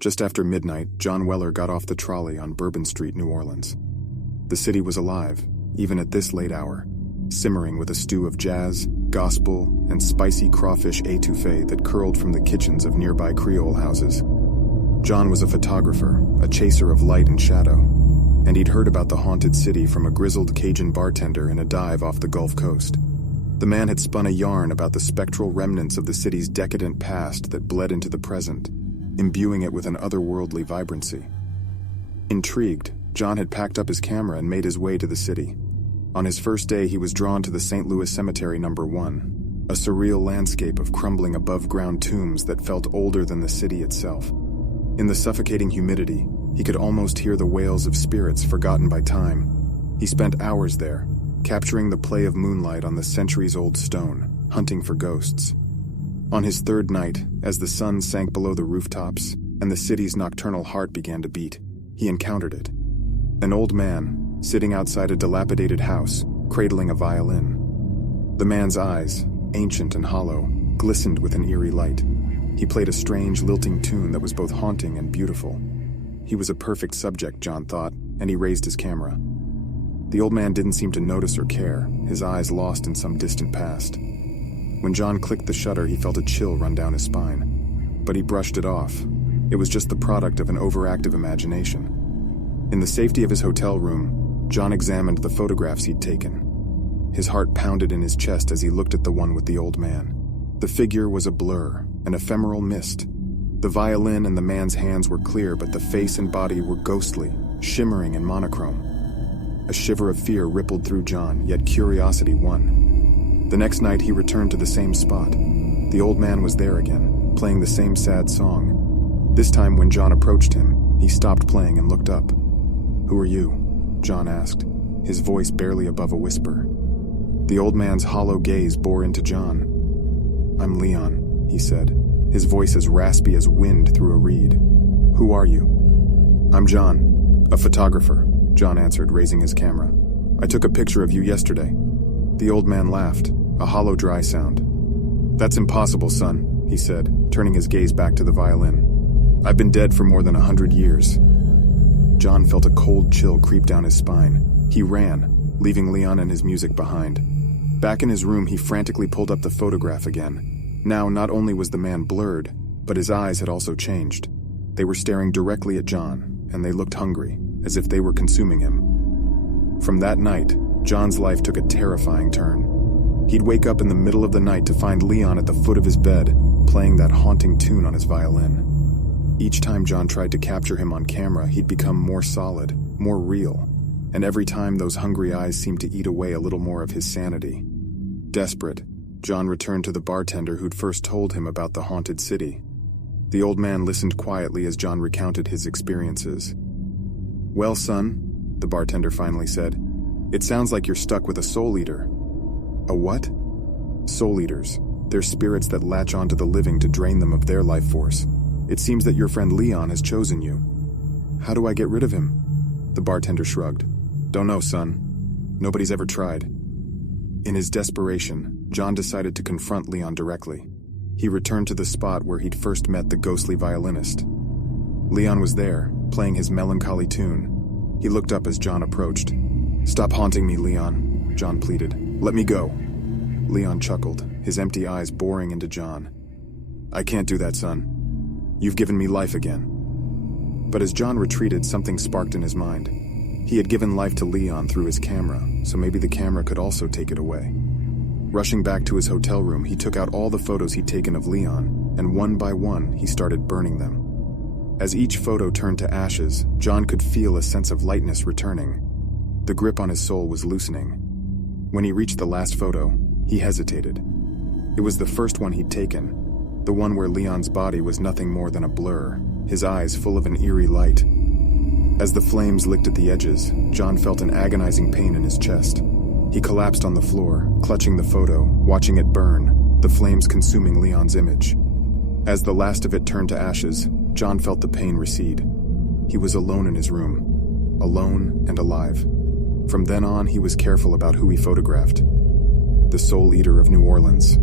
Just after midnight, John Weller got off the trolley on Bourbon Street, New Orleans. The city was alive, even at this late hour, simmering with a stew of jazz, gospel, and spicy crawfish étouffée that curled from the kitchens of nearby Creole houses. John was a photographer, a chaser of light and shadow, and he'd heard about the haunted city from a grizzled Cajun bartender in a dive off the Gulf Coast. The man had spun a yarn about the spectral remnants of the city's decadent past that bled into the present, imbuing it with an otherworldly vibrancy. Intrigued, John had packed up his camera and made his way to the city. On his first day, he was drawn to the St. Louis Cemetery No. 1, a surreal landscape of crumbling above-ground tombs that felt older than the city itself. In the suffocating humidity, he could almost hear the wails of spirits forgotten by time. He spent hours there, capturing the play of moonlight on the centuries-old stone, hunting for ghosts. On his third night, as the sun sank below the rooftops and the city's nocturnal heart began to beat, he encountered it. An old man, sitting outside a dilapidated house, cradling a violin. The man's eyes, ancient and hollow, glistened with an eerie light. He played a strange, lilting tune that was both haunting and beautiful. He was a perfect subject, John thought, and he raised his camera. The old man didn't seem to notice or care, his eyes lost in some distant past. When John clicked the shutter, he felt a chill run down his spine. But he brushed it off. It was just the product of an overactive imagination. In the safety of his hotel room, John examined the photographs he'd taken. His heart pounded in his chest as he looked at the one with the old man. The figure was a blur, an ephemeral mist. The violin and the man's hands were clear, but the face and body were ghostly, shimmering and monochrome. A shiver of fear rippled through John, yet curiosity won. The next night he returned to the same spot. The old man was there again, playing the same sad song. This time when John approached him, he stopped playing and looked up. "Who are you?" John asked, his voice barely above a whisper. The old man's hollow gaze bore into John. "I'm Leon," he said, his voice as raspy as wind through a reed. "Who are you?" "I'm John, a photographer," John answered, raising his camera. "I took a picture of you yesterday." The old man laughed, a hollow, dry sound. "That's impossible, son," he said, turning his gaze back to the violin. "I've been dead for more than 100 years. John felt a cold chill creep down his spine. He ran, leaving Leon and his music behind. Back in his room, he frantically pulled up the photograph again. Now, not only was the man blurred, but his eyes had also changed. They were staring directly at John, and they looked hungry, as if they were consuming him. From that night, John's life took a terrifying turn. He'd wake up in the middle of the night to find Leon at the foot of his bed, playing that haunting tune on his violin. Each time John tried to capture him on camera, he'd become more solid, more real, and every time those hungry eyes seemed to eat away a little more of his sanity. Desperate, John returned to the bartender who'd first told him about the haunted city. The old man listened quietly as John recounted his experiences. "Well, son," the bartender finally said, "it sounds like you're stuck with a soul eater." "A what?" "Soul eaters. They're spirits that latch onto the living to drain them of their life force. It seems that your friend Leon has chosen you." "How do I get rid of him?" The bartender shrugged. "Don't know, son. Nobody's ever tried." In his desperation, John decided to confront Leon directly. He returned to the spot where he'd first met the ghostly violinist. Leon was there, playing his melancholy tune. He looked up as John approached. "Stop haunting me, Leon," John pleaded. "Let me go." Leon chuckled, his empty eyes boring into John. "I can't do that, son. You've given me life again." But as John retreated, something sparked in his mind. He had given life to Leon through his camera, so maybe the camera could also take it away. Rushing back to his hotel room, he took out all the photos he'd taken of Leon, and one by one, he started burning them. As each photo turned to ashes, John could feel a sense of lightness returning. The grip on his soul was loosening. When he reached the last photo, he hesitated. It was the first one he'd taken, the one where Leon's body was nothing more than a blur, his eyes full of an eerie light. As the flames licked at the edges, John felt an agonizing pain in his chest. He collapsed on the floor, clutching the photo, watching it burn, the flames consuming Leon's image. As the last of it turned to ashes, John felt the pain recede. He was alone in his room, alone and alive. From then on, he was careful about who he photographed. The Soul Eater of New Orleans,